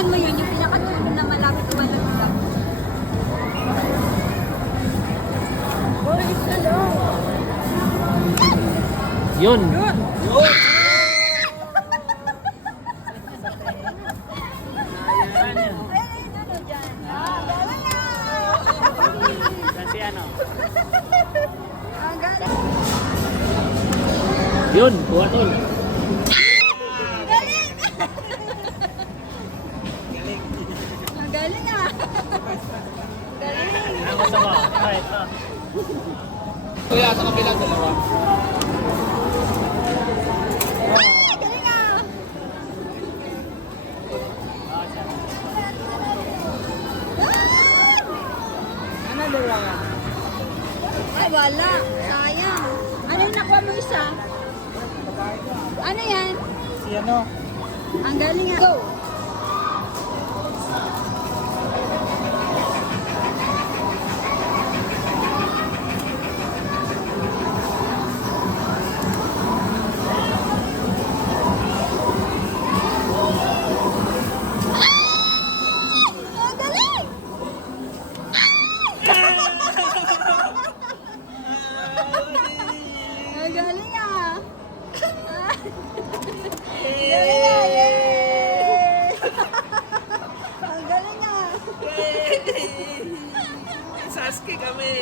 Puntahan mo yun, yung pinakadulo na malapit sa Balagdag. Yun. Kasi ano? Yun, kuha tol. Galing ah. Galing. Ano gusto mo? Ito. Kuya, sa kabilang dalawa. Galing ah. Ano dalawa? Ay, wala. Sayang. Ano yung nakuha mo isa? Ano yan? Si ano? Ang galing ah. Go. Ang galing! Ang galing ah! Galing ah! Yay! Ang galing ah! Saski kami.